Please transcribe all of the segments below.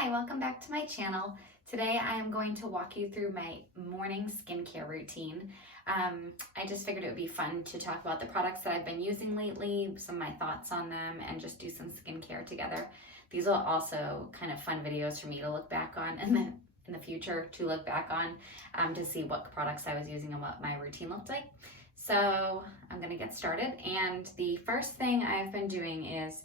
Hi, welcome back to my channel. Today I am going to walk you through my morning skincare routine. I just figured it would be fun to talk about the products that I've been using lately, some of my thoughts on them, and just do some skincare together. These are also kind of fun videos for me to look back on and then in the future to look back on to see what products I was using and what my routine looked like. So I'm going to get started, and the first thing I've been doing is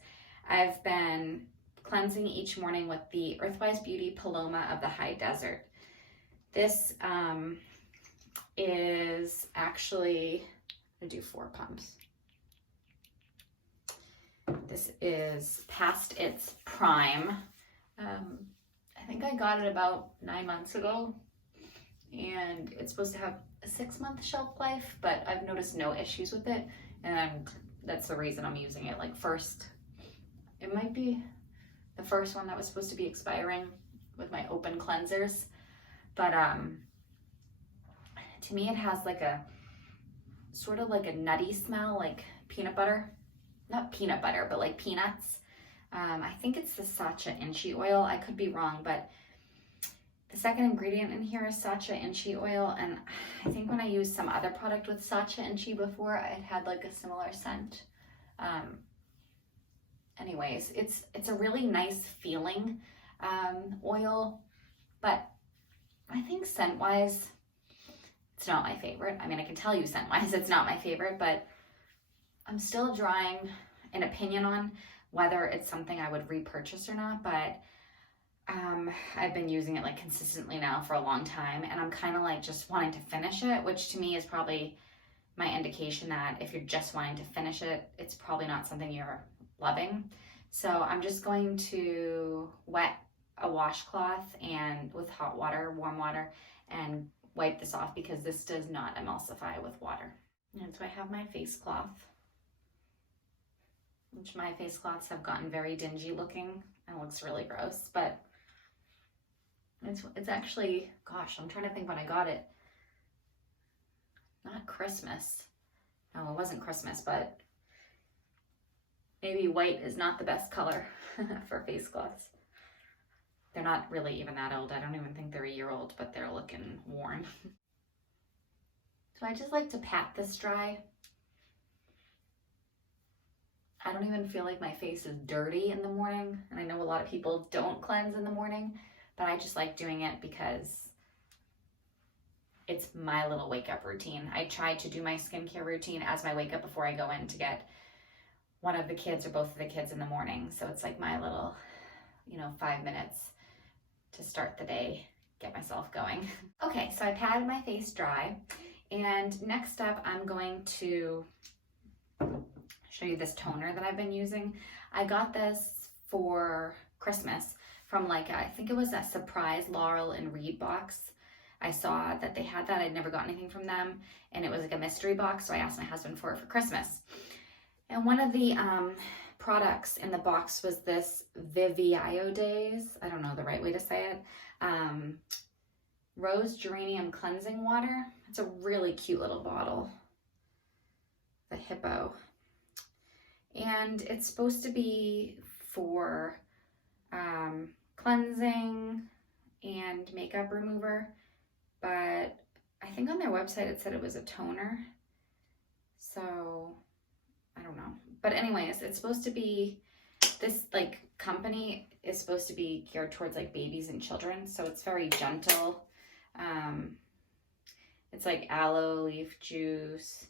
I've been cleansing each morning with the Earthwise Beauty Paloma of the High Desert. This is actually, I'm gonna do 4 pumps. This is past its prime. I think I got it about 9 months ago, and it's supposed to have a 6-month shelf life, but I've noticed no issues with it, and that's the reason I'm using it. Like first, it might be the first one that was supposed to be expiring with my open cleansers, but to me it has like a sort of like a nutty smell, like peanut butter, not peanut butter, but like peanuts. I think it's the Sacha Inchi oil. I could be wrong, but the second ingredient in here is Sacha Inchi oil, and I think when I used some other product with Sacha Inchi before, it had like a similar scent. Anyways, it's a really nice feeling oil, but I think scent-wise, it's not my favorite. I mean, I can tell you scent-wise it's not my favorite, but I'm still drawing an opinion on whether it's something I would repurchase or not, but I've been using it like consistently now for a long time, and I'm kind of like just wanting to finish it, which to me is probably my indication that if you're just wanting to finish it, it's probably not something you're loving. So I'm just going to wet a washcloth and with hot water, warm water, and wipe this off because this does not emulsify with water. And so I have my face cloth, which my face cloths have gotten very dingy looking and looks really gross, but it's actually, gosh, I'm trying to think when I got it. Not Christmas. No, it wasn't Christmas, but maybe white is not the best color for face cloths. They're not really even that old. I don't even think they're a year old, but they're looking worn. So I just like to pat this dry. I don't even feel like my face is dirty in the morning. And I know a lot of people don't cleanse in the morning, but I just like doing it because it's my little wake up routine. I try to do my skincare routine as my wake up before I go in to get one of the kids or both of the kids in the morning. So it's like my little, 5 minutes to start the day, get myself going. Okay, so I patted my face dry, and next up I'm going to show you this toner that I've been using. I got this for Christmas from I think it was a surprise Laurel and Reed box. I saw that they had that. I'd never got anything from them, and it was like a mystery box, so I asked my husband for it for Christmas. And one of the products in the box was this Vivaiodays, I don't know the right way to say it, Rose Geranium Cleansing Water. It's a really cute little bottle, the hippo. And it's supposed to be for cleansing and makeup remover, but I think on their website it said it was a toner. So I don't know. But anyways, it's supposed to be, this company is supposed to be geared towards babies and children. So it's very gentle. It's like aloe leaf juice.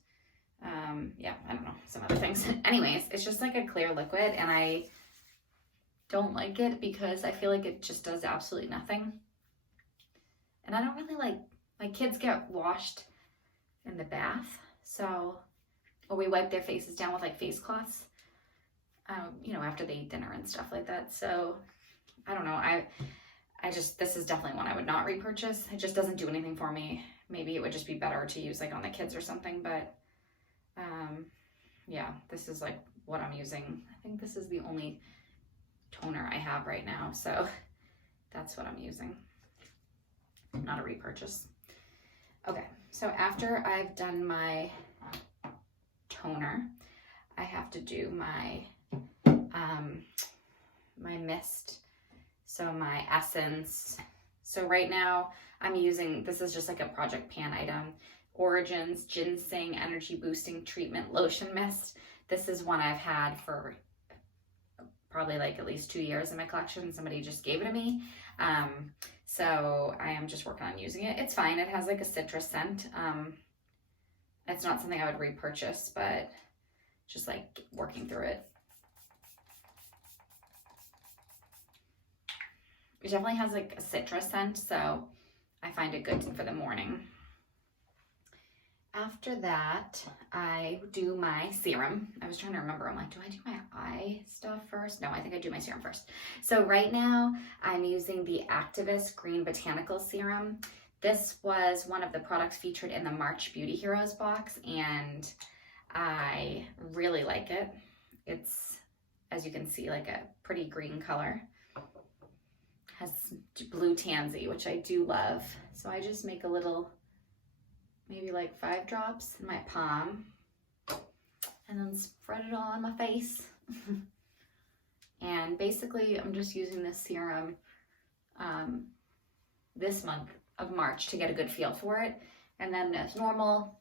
Yeah, I don't know, some other things. Anyways, it's just like a clear liquid, and I don't like it because I feel like it just does absolutely nothing. And I don't really like, my kids get washed in the bath, so, or we wipe their faces down with face cloths, after they eat dinner and stuff like that. So I don't know. I just, this is definitely one I would not repurchase. It just doesn't do anything for me. Maybe it would just be better to use on the kids or something, but yeah, this is what I'm using. I think this is the only toner I have right now, so that's what I'm using. Not a repurchase. Okay, so after I've done my toner, I have to do my my mist So my essence. So right now I'm using, this is just like a project pan item, Origin's Ginseng Energy-boosting Treatment Lotion Mist. This is one I've had for probably like at least 2 years in my collection. Somebody just gave it to me. So I am just working on using it. It's fine. It has like a citrus scent. It's not something I would repurchase, but just like working through it. It definitely has like a citrus scent, so I find it good for the morning. After that, I do my serum. I was trying to remember. I'm like, do I do my eye stuff first? No, I think I do my serum first. So right now, I'm using the Activist Green Botanical Serum. This was one of the products featured in the March Beauty Heroes box, and I really like it. It's, as you can see, like a pretty green color. Has blue tansy, which I do love. So I just make a little, maybe like 5 drops in my palm, and then spread it all on my face. And basically I'm just using this serum this month of March to get a good feel for it. And then as normal,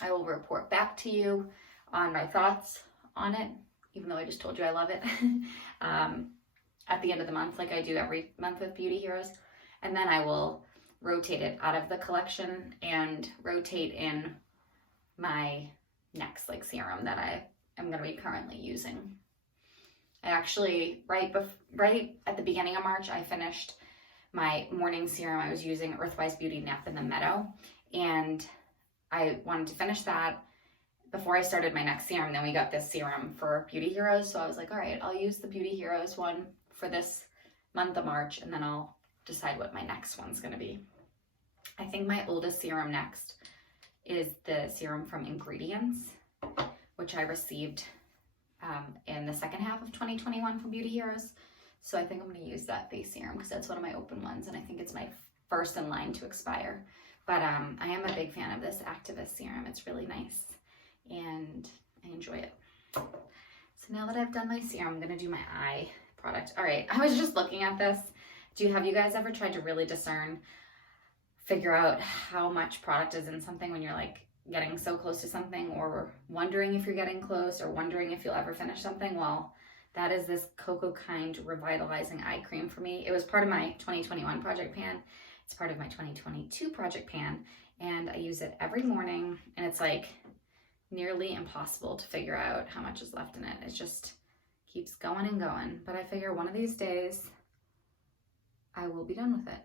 I will report back to you on my thoughts on it, even though I just told you I love it. At the end of the month, like I do every month with Beauty Heroes. And then I will rotate it out of the collection and rotate in my next like serum that I am going to be currently using. I actually, right at the beginning of March, I finished my morning serum. I was using Earthwise Beauty Nap in the Meadow, and I wanted to finish that before I started my next serum. Then we got this serum for Beauty Heroes, so I was like, all right, I'll use the Beauty Heroes one for this month of March, and then I'll decide what my next one's going to be. I think my oldest serum next is the serum from Ingredients, which I received in the second half of 2021 from Beauty Heroes. So I think I'm going to use that face serum because that's one of my open ones, and I think it's my first in line to expire. But I am a big fan of this Activist serum. It's really nice, and I enjoy it. So now that I've done my serum, I'm going to do my eye product. All right, I was just looking at this. Have you guys ever tried to really figure out how much product is in something when you're like getting so close to something, or wondering if you're getting close, or wondering if you'll ever finish something? Well, that is this Cocoa Kind Revitalizing Eye Cream for me. It was part of my 2021 project pan. It's part of my 2022 project pan, and I use it every morning, and it's like nearly impossible to figure out how much is left in it. It just keeps going and going. But I figure one of these days I will be done with it.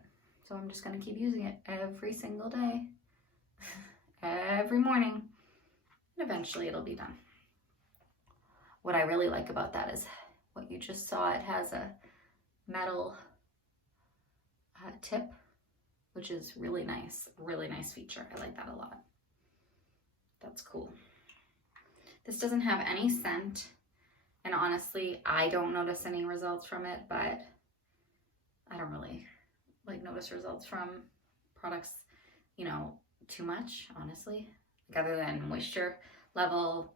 So I'm just going to keep using it every single day, every morning, and eventually it'll be done. What I really like about that is what you just saw. It has a metal tip, which is really nice feature. I like that a lot. That's cool. This doesn't have any scent, and honestly, I don't notice any results from it, but I don't really like notice results from products, you know, too much, honestly. Like, other than moisture level,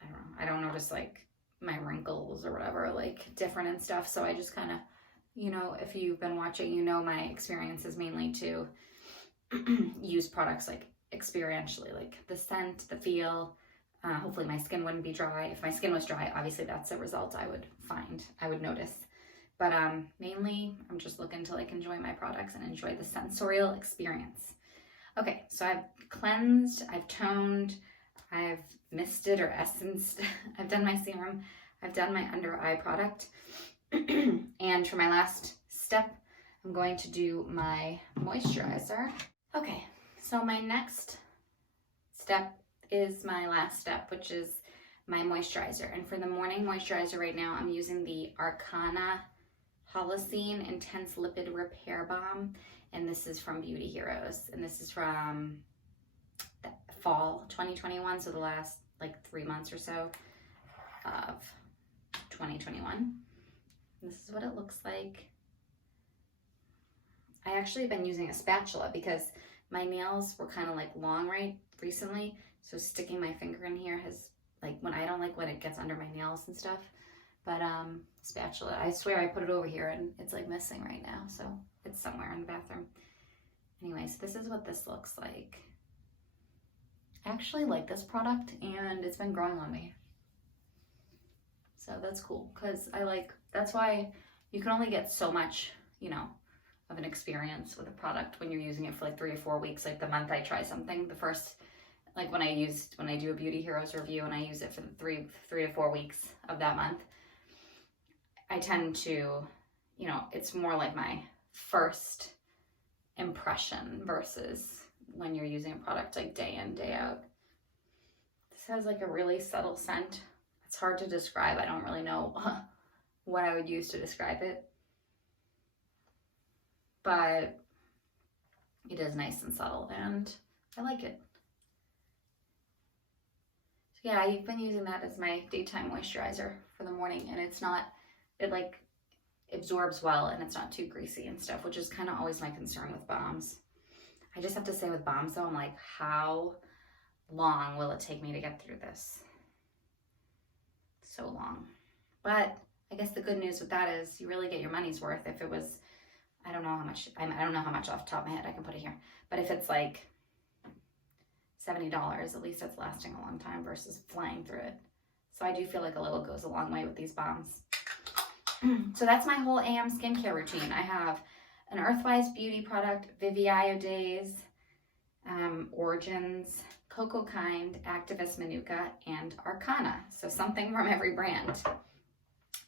I don't know. I don't notice like my wrinkles or whatever like different and stuff. So I just kind of, you know, if you've been watching, you know, my experience is mainly to use products like experientially, like the scent, the feel. Hopefully my skin wouldn't be dry. If my skin was dry, obviously that's a result I would notice. But mainly I'm just looking to like enjoy my products and enjoy the sensorial experience. Okay, so I've cleansed, I've toned, I've misted or essenced, I've done my serum, I've done my under eye product. And for my last step, I'm going to do my moisturizer. Okay, so my next step is my last step, which is my moisturizer. And for the morning moisturizer right now, I'm using the Arcana Holocene Intense Lipid Repair Balm. And this is from Beauty Heroes. And this is from fall 2021, so the last like 3 months or so of 2021. This is what it looks like. I actually have been using a spatula because my nails were kind of like long right recently, so sticking my finger in here has like, when I don't like when it gets under my nails and stuff, But spatula, I swear I put it over here and it's like missing right now. So it's somewhere in the bathroom. Anyways, this is what this looks like. I actually like this product and it's been growing on me. So that's cool because that's why you can only get so much, you know, of an experience with a product when you're using it for like 3 or 4 weeks. Like the month I try something, the first, like when I do a Beauty Heroes review and I use it for the three to 4 weeks of that month, I tend to, you know, it's more like my first impression versus when you're using a product like day in, day out. This has like a really subtle scent. It's hard to describe. I don't really know what I would use to describe it. But it is nice and subtle and I like it. So yeah, I've been using that as my daytime moisturizer for the morning, and it like absorbs well and it's not too greasy and stuff, which is kind of always my concern with balms. I just have to say with balms though, I'm like, how long will it take me to get through this? So long. But I guess the good news with that is you really get your money's worth. If it was, I don't know how much off the top of my head I can put it here, but if it's like $70, at least it's lasting a long time versus flying through it. So I do feel like a little goes a long way with these balms. So that's my whole AM skincare routine. I have an Earthwise Beauty product, Vivaiodays, Origins, Cocoa Kind, Activist Manuka, and Arcana. So something from every brand.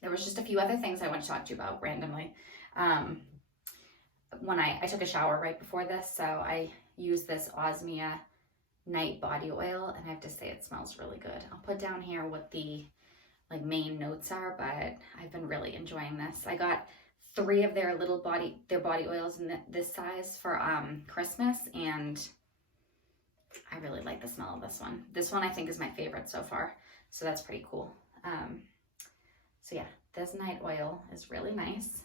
There was just a few other things I want to talk to you about randomly. When I took a shower right before this, so I used this Osmia Night Body Oil, and I have to say it smells really good. I'll put down here what the like main notes are, but I've been really enjoying this. I got 3 of their body oils in this size for Christmas, and I really like the smell of this one. This one I think is my favorite so far, so that's pretty cool. So yeah, this night oil is really nice.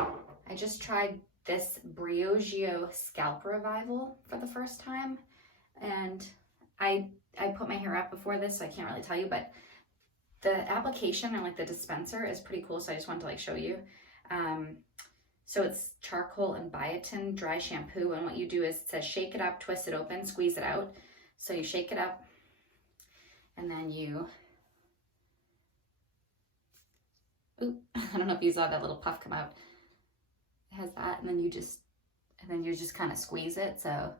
I just tried this Briogeo Scalp Revival for the first time, and I put my hair up before this, so I can't really tell you, but the application or like the dispenser is pretty cool, so I just wanted to like show you. So it's charcoal and biotin dry shampoo, and what you do is it says shake it up, twist it open, squeeze it out. So you shake it up, and then you, ooh, I don't know if you saw that little puff come out. It has that, and then you just kind of squeeze it, so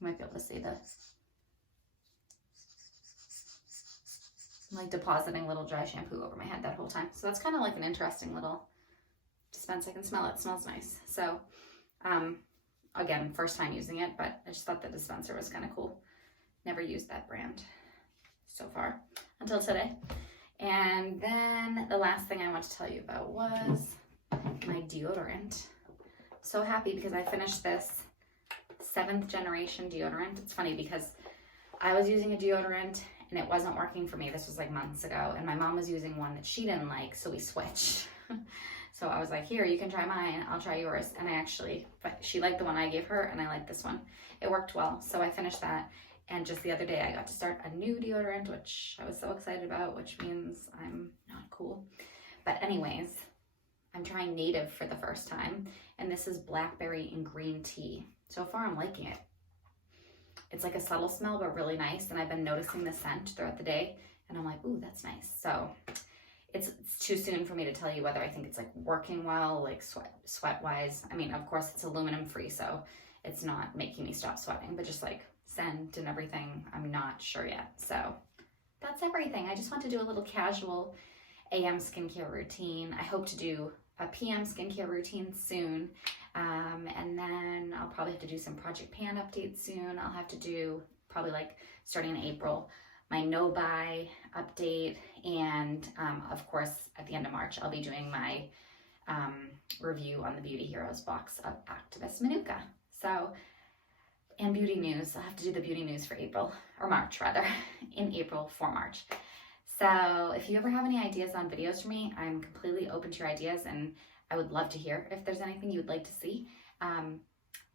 you might be able to see this. I'm like depositing little dry shampoo over my head that whole time. So that's kind of like an interesting little dispense. I can smell it. It smells nice. So again, first time using it, but I just thought the dispenser was kind of cool. Never used that brand so far until today. And then the last thing I want to tell you about was my deodorant. So happy because I finished this 7th generation deodorant. It's funny because I was using a deodorant and it wasn't working for me. This was like months ago, and my mom was using one that she didn't like, so we switched. So I was like, here, you can try mine, I'll try yours. And she liked the one I gave her, and I liked this one. It worked well, so I finished that. And just the other day, I got to start a new deodorant, which I was so excited about, which means I'm not cool. But anyways, I'm trying Native for the first time, and this is blackberry and green tea. So far, I'm liking it. It's like a subtle smell, but really nice. And I've been noticing the scent throughout the day, and I'm like, ooh, that's nice. So it's too soon for me to tell you whether I think it's like working well, like sweat wise. I mean, of course it's aluminum free, so it's not making me stop sweating, but just like scent and everything, I'm not sure yet. So that's everything. I just want to do a little casual AM skincare routine. I hope to do a PM skincare routine soon. And then I'll probably have to do some Project Pan updates soon. I'll have to do probably like starting in April, my no-buy update. And of course, at the end of March, I'll be doing my review on the Beauty Heroes box of Activist Manuka. So, and beauty news. I'll have to do the beauty news for April, or March rather, in April for March. So if you ever have any ideas on videos for me, I'm completely open to your ideas, and I would love to hear if there's anything you would like to see.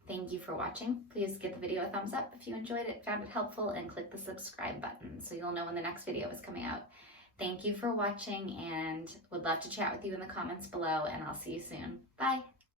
Thank you for watching. Please give the video a thumbs up if you enjoyed it, found it helpful, and click the subscribe button so you'll know when the next video is coming out. Thank you for watching and would love to chat with you in the comments below, and I'll see you soon. Bye.